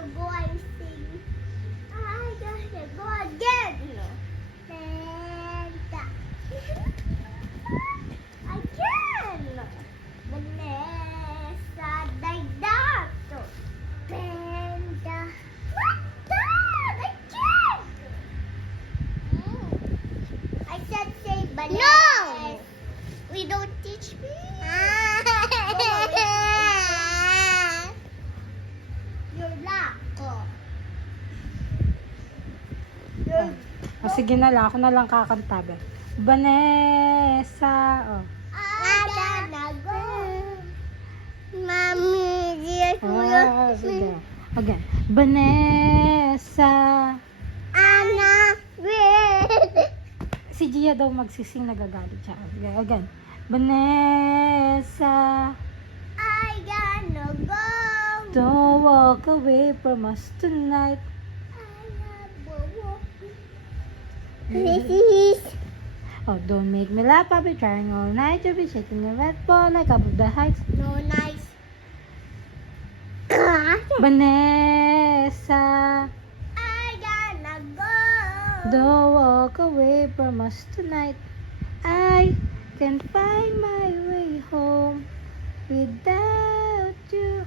gonna go and sing. I gotta go again. Penta. Again. Vanessa Daidato. Penta. What that? Again. I said say Vanessa. No. We don't teach me. You're black. O sige na lang, ako na lang kakanta ba. Vanessa. Oh. I gotta go. Mommy, dear, Ah, sige. Again. Vanessa. Anna, red. Si Gia daw magsising, nagagalit siya. Okay, again. Vanessa. I gotta go. Don't walk away from us tonight. I gotta walk. This Oh, don't make me laugh. I'll be trying all night to be shaking the red ball like up the heights. no nice. Vanessa. I gotta go. Don't walk away from us tonight. I can find my way home without you.